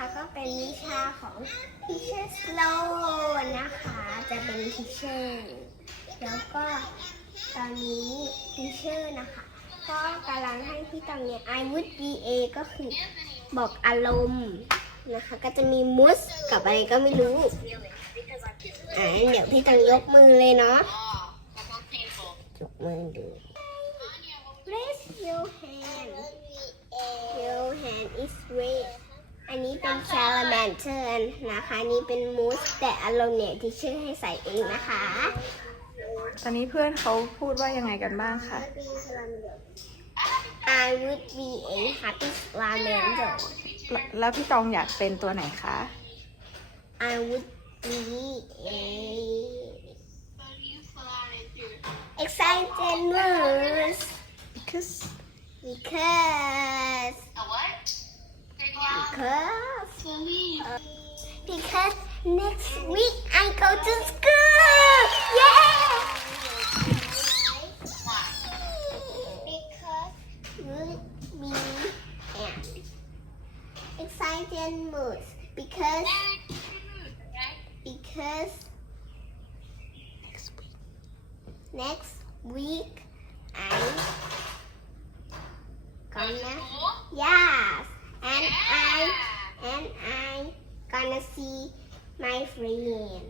นะคะก็เป็นวิชาของ Teacher Slow นะคะ จะเป็น Teacher แล้วก็ตอนนี้ Teacher นะคะ ก็กำลังให้พี่ตองเนี่ย I would be a ก็คือบอกอารมณ์นะคะ ก็จะมีมุสกับอะไรก็ไม่รู้ อ่าเดี๋ยวพี่ตองยกมือเลยเนาะยกมือดู Raise your hand Your hand is raised อันนี้เป็น salamander นะคะอันนี้เป็นมูสแต่อารมณ์เนี่ยที่ชื่อให้ใส่เองนะคะ ตอนนี้เพื่อนเขาพูดว่ายังไงกันบ้างคะ I would be a happy salamander แล้วแล้วพี่ตองอยากเป็นตัวไหนคะ I would be a excited moose because because A what? Because uh, because next week I go to school. Yeah. Because would be an excited moose. Because because next week green.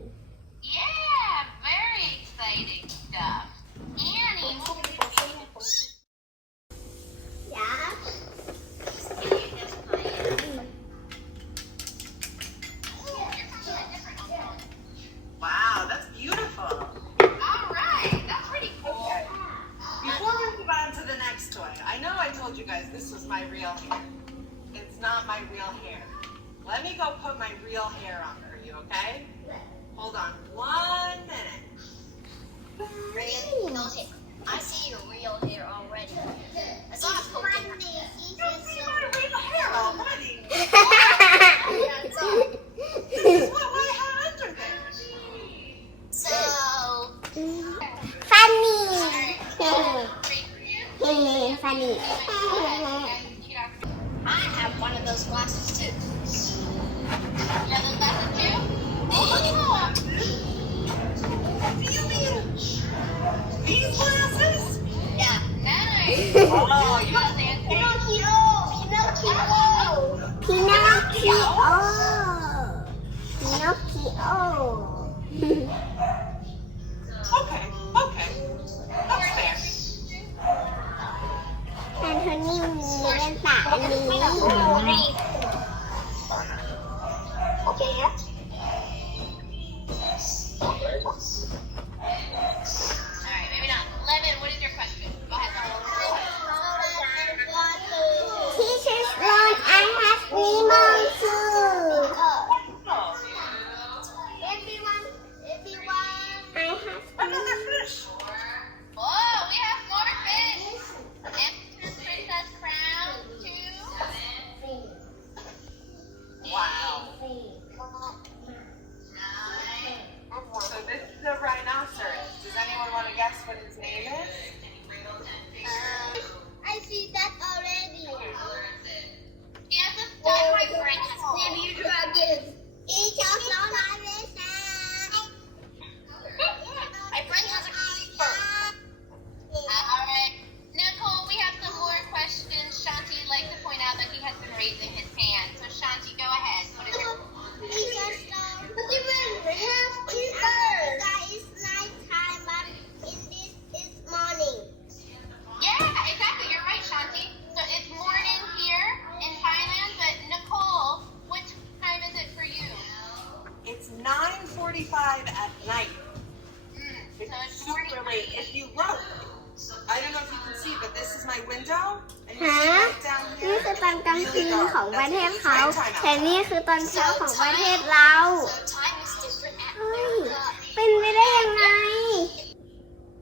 outside. นี่คือตอนเช้าของประเทศเรา So time is different at เฮ้ย night. เป็นไปได้ยังไง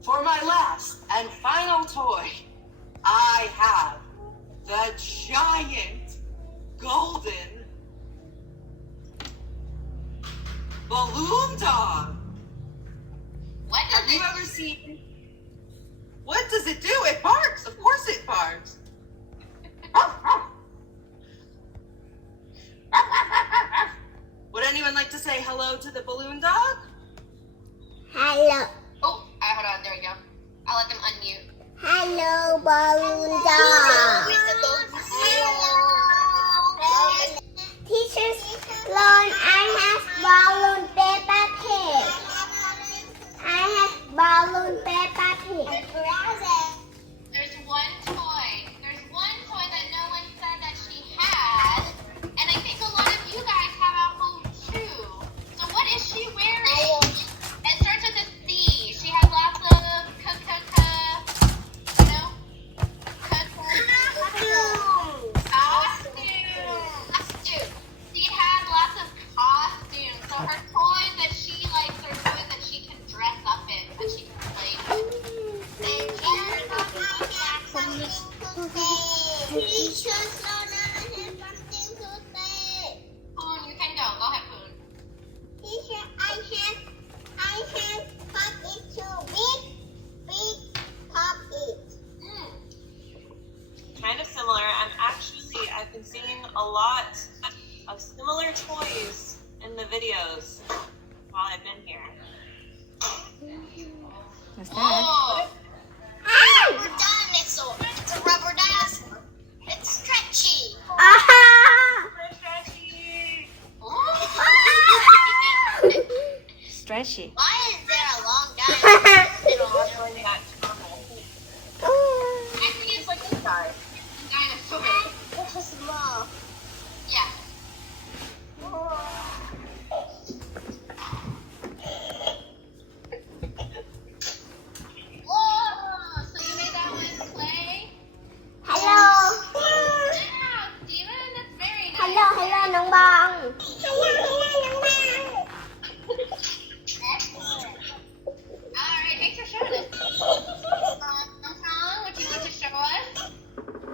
For my last and final toy, I have the giant golden balloon dog. What does Have you it ever seen? What does it do? It barks. Of course it barks. hello to the balloon dog? Hello. Oh, I hold on. There we go. I'll let them unmute. Hello, balloon dog. Hello. Teachers, learn. I have balloon Peppa Pig. I have balloon Peppa Pig. What's that?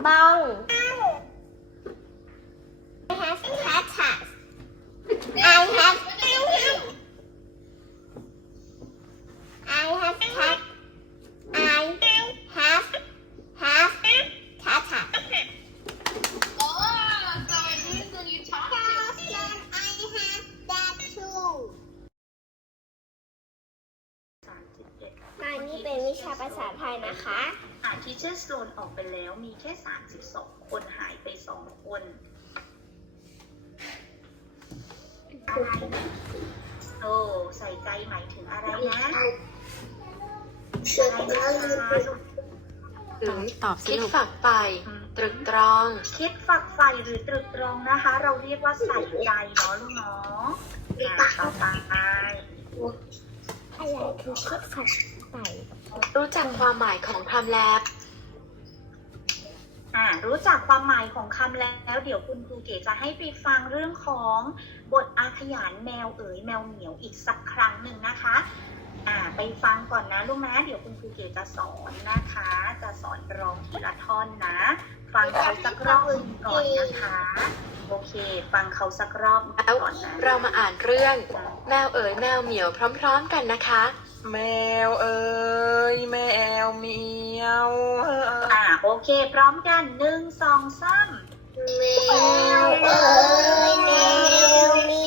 บอง I have tatas I have I have tat I have have tata Oh, so it means when you talk to I have that too อันนี้เป็นวิชาภาษาไทยนะคะ อ่าทีเชอร์สโลนออกไปแล้วมีแค่32 นะคะลูกตอบสิคิดลูกฝักใฝ่ตรึกตรอง คิดฝักใฝ่หรือตรึกตรองนะคะ เราเรียกว่าใส่ใจเนาะลูกเนาะอ่าต่อไปอะไรคือคิดฝักใฝ่รู้จักความหมายของคำแลบอ่ารู้จักความหมายของคำแล้วเดี๋ยวคุณครูเก๋จะให้ไปฟังเรื่องของบทอาขยานแมวเอ๋ยแมวเหมียวอีกสักครั้งหนึ่งนะคะ อ่าไปฟังก่อนนะลูกนะเดี๋ยวคุณครูเก๋จะสอนนะคะ จะสอนร้องทีละท่อนนะ ฟังเขาสักรอบหนึ่งก่อนนะคะ โอเค ฟังเขาสักรอบหนึ่งแล้วก่อนนะเรามาอ่านเรื่อง แมวเอ๋ยแมวเหมียวพร้อมๆกันนะคะ แมวเอ้ยแมวเหมียวเอ้ยอ่าโอเค พร้อมกันหนึ่งสองสามแมวเอ้ยแมวเหมียว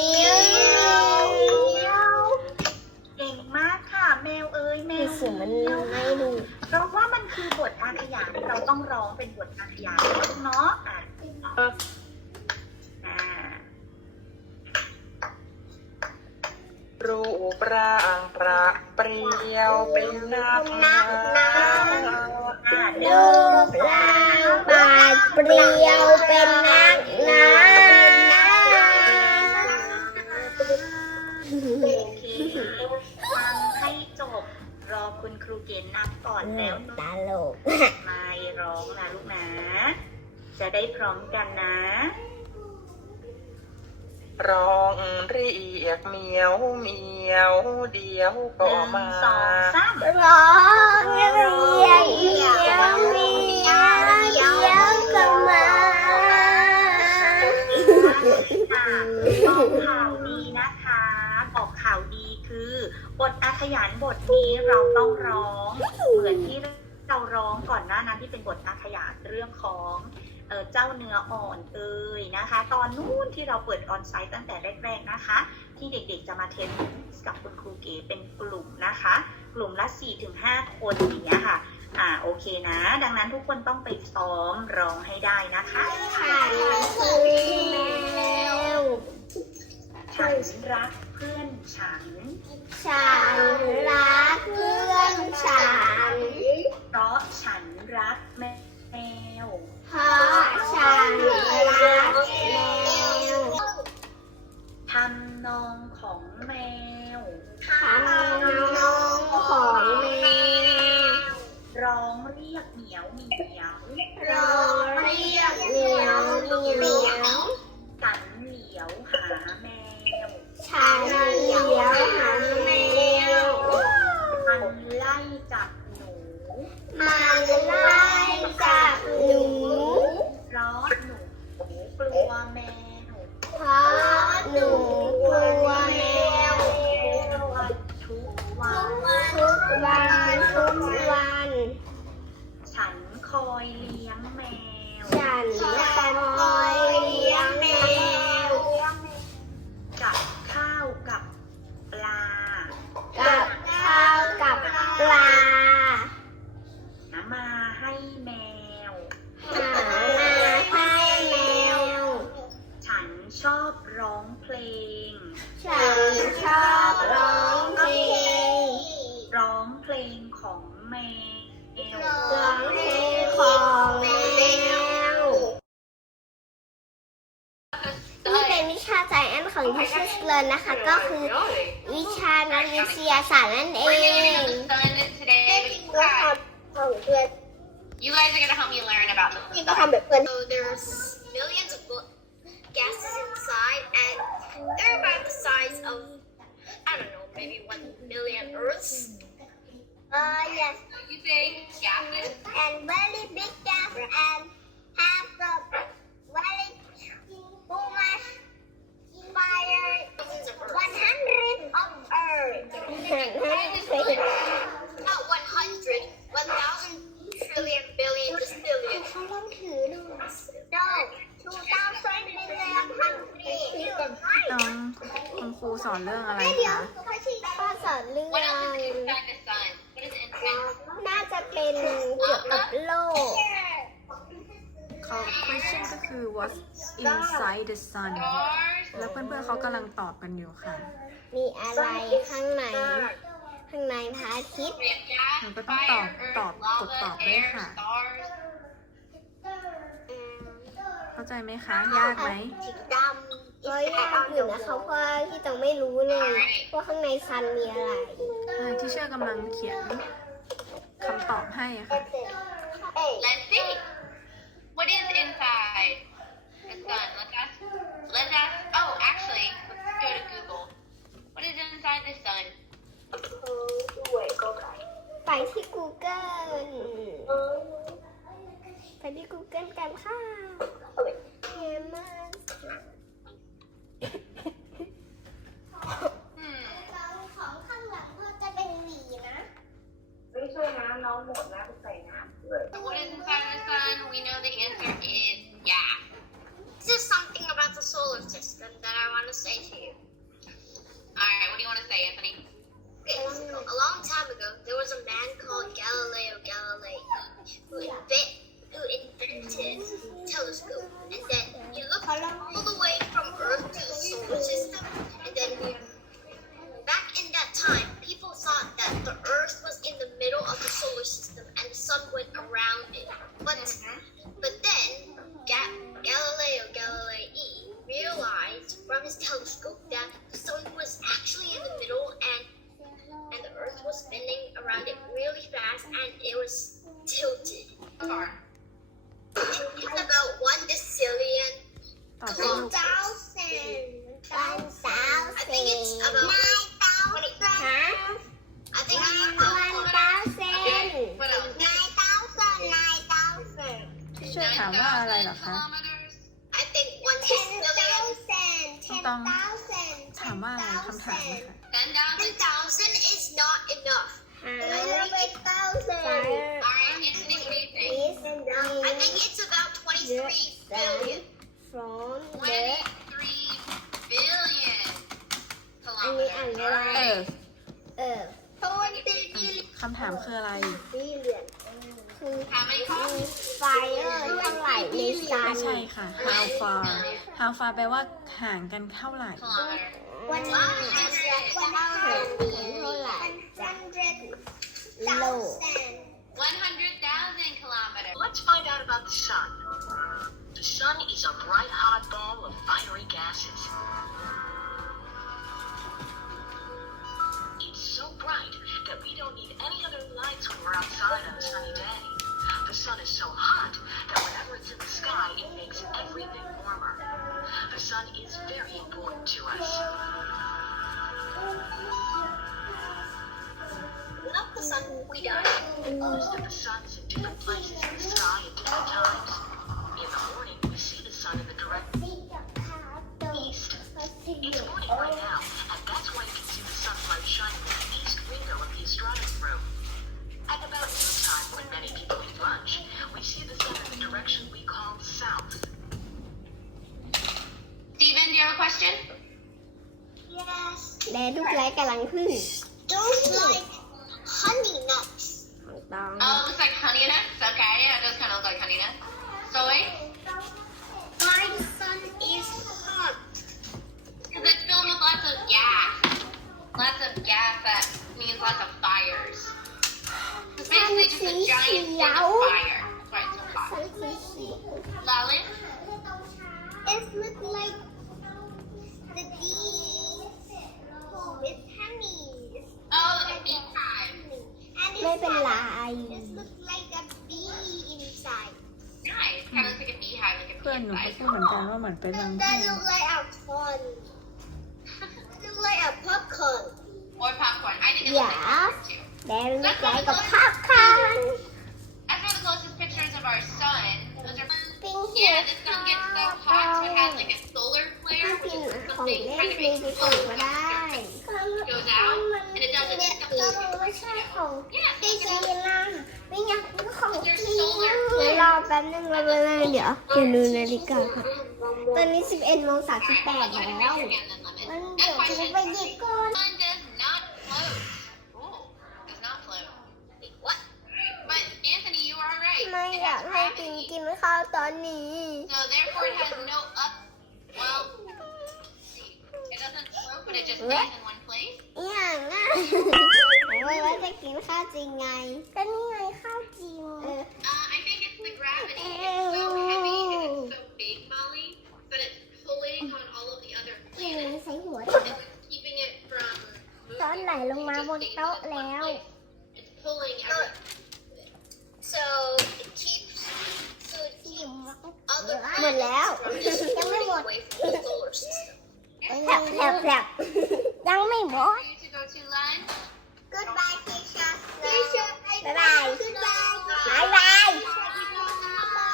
ต้องร้องเป็นบทอาขยานนะลูกเนาะอะอ่ารูปร่างประเปรียวเป็นนักหนาอ่าหรูนึ่งปร่างบาดเปรียวเป็นนักหนาโอเคฟังให้จบ รอคุณครูเกณฑ์นับก่อนแล้วตลก จะได้พร้อมกันนะ ร้องเรียกเหมียวเหมียวเดียวหก็นึ่งมาสองสาม ร้องเรียกเหมียวเหมียวเหมียวก็มาค่ะบอกข่าวดีนะคะบอกข่าวดีคือบทอาขยานบทนี้เราต้องร้อง เหมือนที่เราร้องก่อนหน้านั้นที่เป็นบทอาขยานเรื่องของ เอ่อเจ้าเนื้ออ่อนเอ่ยนะคะ ตอนนู้นที่เราเปิดออนไซต์ตั้งแต่แรกๆนะคะ ที่เด็กๆจะมาเทสกับคุณครูเก๋เป็นกลุ่มนะคะ กลุ่มละ 4-5 คนอย่างเงี้ยค่ะอ่าโอเคนะ ดังนั้นทุกคนต้องไปซ้อมร้องให้ได้นะคะฉันคือแมวฉันรักเพื่อนฉัน ฉันรักเพื่อนฉัน เพราะฉันรักแมวเพราะ Uh, yes, You say gases? and very big gas and have the very too much fire. Millions of Earths. 100 of Earth. Not 100, 1,000 trillion, billion, distillion. เขาลองถือดู No, 2,000 million hundred. น้องคุณครูสอนเรื่องอะไร ไม่เดี๋ยว คะ เขาชี้ข้อสอนเรื่อง What else is inside the sun? What is inside? น่าจะเป็นเกี่ยวกับโลกเขา question ก็คือ what's inside the sun Stars? แล้วเพื่อนๆเขากำลังตอบกันอยู่ค่ะมีอะไรข้างในข้างในพระอาทิตย์ We have gas, มันก็ต้องตอบ fire, ตอบ earth, กดตอบ lava, ด้วย air, ค่ะ stars. เข้าใจไหมคะ ยากไหมดำก็ยากอยู่นะคะเพราะว่าพี่ต้องไม่รู้เลยว่าข้างในซันมีอะไร ที่เชื่อกำลังเขียนคำตอบให้ค่ะ Let's see. What is inside the sun? Let's ask. Let's ask. Oh, actually, let's go to Google. What is inside the sun? ไปที่ Google ไปที่ Google กันค่ะเฮมัน Hmm. น้ำน้องหมดนะไปใส่น้ำเลย What is inside the sun? We know the answer is gas. This is something about the solar system that I want to say to you. All right. What do you want to say, Anthony? Okay, so a long time ago, there was a man called Galileo Galilei who, invent, who invented telescope, and then he looked all the way from Earth to the solar system, and then back in that time, people thought that the Earth was in the middle of the solar system and the sun went around it. But, mm-hmm. but then Ga- Galileo Galilei realized from his telescope that the sun was actually in the middle and and the earth was spinning around it really fast and it was tilted. It's about one decillion. Thousand. One thousand. I think it's about nine thousand. ต้อง thousand ถามว่าอะไรคำถามนะคะ Ten thousand. Ten thousand is not enough. hundred thousand All right, Anthony. What do you think? is I think it's about twenty-three billion. from the Twenty-three billion อันนี้อ่าน kilometers. ไม่เอได้อเออ twenty billion คำถามคืออะไร billion คือ How many kilometers? fire เท่าไหร่ในซันไม่ใช่ค่ะ how far how far แปลว่าห่างกันเท่าไหร่ Kilometer. วันนี้วันห่างกันเท่าไหร่โล One hundred thousand kilometers. Let's find out about the sun. The sun is a bright hot ball of fiery gases. That we don't need any other lights when we're outside on a sunny day. The sun is so hot that whenever it's in the sky, it makes everything warmer. The sun is very important to us. Without the sun, we die. Most of the suns in different places in the sky at different times. In the morning, we see the sun in the direct east. It's morning right now, และลูกไร้กำลังพึ่ง Don't like honey nuts. ของตอง Oh, it looks like honey nuts. Okay, yeah, it does kind of look like honey nuts. Soy? My sun is hot. Because it's filled with lots of gas. Lots of gas that means lots of fires. It's basically just a giant thing of fire. That's why it's so hot. สันสีเขียว Lalin? It looks like ไม่ it's เป็นไร It looks like a bee inside. Nice. Kind of looks like a beehive, like a เพื่อน bee หนูก็ inside. พูดเหมือนกันว่าเหมือนเป็นรัง That ผึ้ง look like a corn. look like a popcorn. Or popcorn. I think it Yeah. looks like popcorn too. และลูกไร้กับภาพคาน That's one of the closest pictures of our sun. Those are ปิ้งเหีย Yeah, the sun gets so hot to have like a solar ถ้า flare, กิ which น is ของ something เล่น kind of มีไปส่ง explode ก็ when ได้ เดี๋ยวเจ้าเดี๋ยวเจ้าจะจับตัวไม่ใช่ของพี่นะไม่อยากเป็ของจีนรอแป๊บนึงรอแป๊เดี๋ยวเดี๋ยวดูนาฬิกาค่ะตอนนี้สิบเอ็ดโมงสามสิบแปดแล้วมันเดี๋ยวจะไปหยิบก่อนไม่อยากให้ปิงกินข้าวตอนนี้ So อหย่างอะไม่ว่าจะกินข้าวจริงไง ก็นี่ไงข้าวจริง เออ Uh, I think it's the gravity. It's so heavy and it's so big, Molly, that it's pulling on all of the other นี่ planets ใส่หัว and it's keeping it from moving. ตอนไหลลงมาบนโต๊ะแล้ว It's pulling everything. So it keeps so it keeps other หมดแล้ว from just ยังไม่หมด away from the solar system. แผลบแผลบแผลบยังไม่หมด For you to go to lunch. Goodbye, Keisha. Keisha, บ๊ายบาย Goodbye. บ๊ายบาย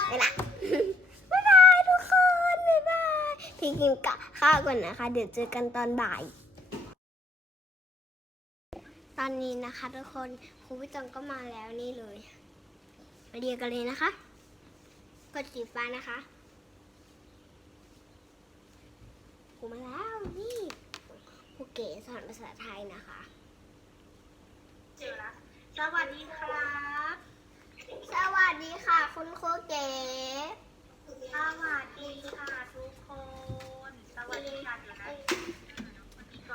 ไปละบ๊ายบายทุกคนบ๊ายบายพี่กินกะข้าวก่อนนะคะ เดี๋ยวเจอกันตอนบ่าย ตอนนี้นะคะทุกคนครูพี่จองก็มาแล้วนี่เลยมาเรียนกันเลยนะคะกดสีฟ้านะคะครูมาแล้วนี่ครูเก๋สอนภาษาไทยนะคะเจอแล้วสวัสดีครับ สวัสดีค่ะ คุณครูเก๋ สวัสดีค่ะ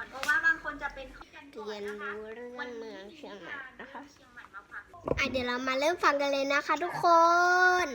เพราะว่าบางคนจะเป็นเรียนรู้เรื่องเมืองเชียงใหม่นะคะอะเดี๋ยวเรามาเริ่มฟังกันเลยนะคะทุกคน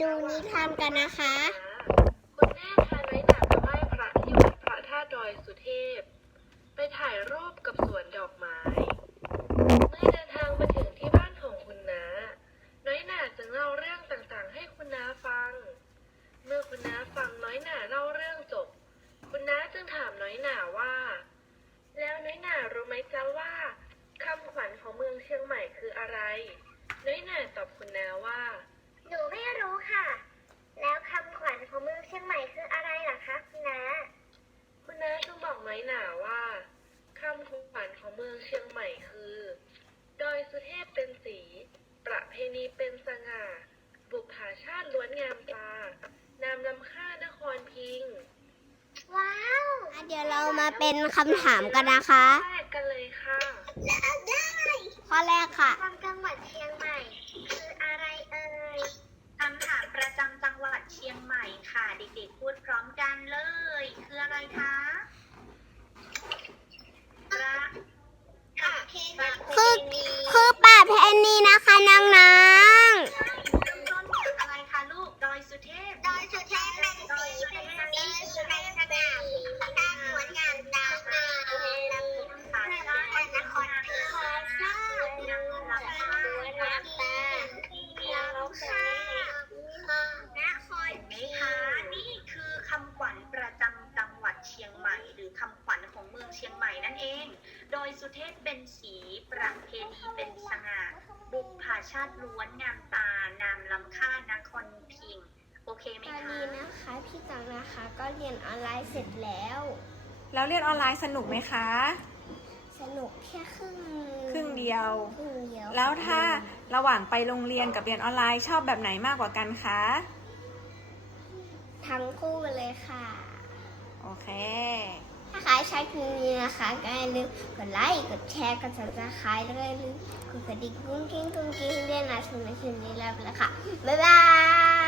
ดูนิทานกันนะคะ คุณแม่พาน้อยหนาไปไหว้พระที่วัดพระธาตุดอยสุเทพ ไปถ่ายรูปกับสวนดอกไม้ เมื่อเดินทางมาถึงที่บ้านของคุณน้า น้อยหนาจึงเล่าเรื่องต่างๆ ให้คุณน้าฟัง เมื่อคุณน้าฟังน้อยหนาเล่าเรื่องจบ คุณน้าจึงถามน้อยหนาว่า แล้วน้อยหนารู้ไหมจ๊ะว่าคำขวัญของเมืองเชียงใหม่คืออะไร น้อยหนาตอบคุณน้าว่า หนูไม่รู้ค่ะ แล้วคำขวัญของเมืองเชียงใหม่คืออะไรล่ะคะคุณน้า คุณน้าจึงบอกน้อยหนาว่าคำขวัญของเมืองเชียงใหม่คือ ดอยสุเทพเป็นสี ประเพณีเป็นสง่า บุพผาชาติล้วนงามตานามลำค่านครพิงค์ ว้าว เดี๋ยวเรามาเป็นคำถามกันนะคะ แรกกันเลยค่ะข้อแรกค่ะจังหวัดเชียงใหม่ คืออะไรเอ่ยคำถามประจำจังหวัดเชียงใหม่ค่ะ เด็กๆพูดพร้อมกันเลย คืออะไรคะพระคือ คือป่าเพณีนะคะ น้ เทพเป็นสีประเพณีเป็นสง่าบุพผาชาติล้วนงามตานามลำค่านครพิงค์โอเคไหมๆตอนคะนี้นะคะพี่ตังนะคะ ก็เรียนออนไลน์เสร็จแล้ว แล้วเรียนออนไลน์สนุกไหมคะ สนุกแค่ครึ่งครึ่งเดียว ครึ่งเดียวแล้วถ้าระหว่างไปโรงเรียนกับเรียนออนไลน์ชอบแบบไหนมากกว่ากันคะ ทั้งคู่เลยค่ะ โอเค ถ้าใครใช้คลิปนี้นะคะก็อย่าลืมกดไลค์ กดแชร์ กด subscribe แล้วก็อย่าลืมกดกระดิ่งกุ้งกิ้งกุ้งกิ้งด้วยนะสำหรับคลิปนี้แล้วละค่ะ บ๊ายบาย